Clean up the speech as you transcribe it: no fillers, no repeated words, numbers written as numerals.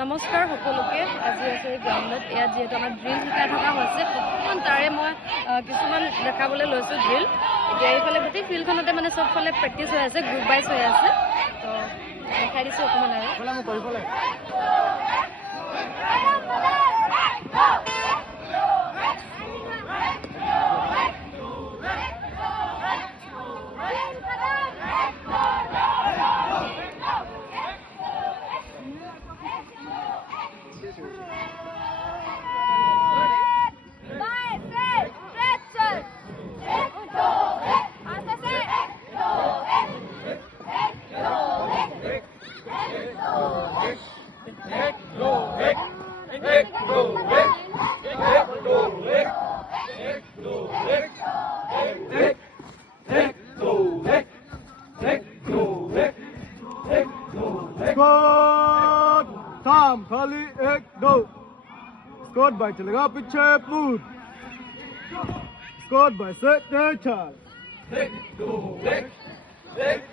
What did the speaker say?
নমস্কাৰ সকলোকে আজি আছে গ্ৰাউণ্ডত ইয়াত যেহেতু আমাৰ ড্ৰিল শিকাই থকা হৈছে অকণমান তাৰে মই কিছুমান দেখাবলৈ লৈছোঁ ড্ৰিল এতিয়া এইফালে গোটেই ফিল্ডখনতে মানে চবফালে প্ৰেক্টিছ হৈ আছে গ্ৰুপ ৱাইজ হৈ আছে তো দেখাই দিছোঁ অকণমান Squad time खाली 1-2 Squad by चलेगा पीछे move Squad by set the charge 1 2 1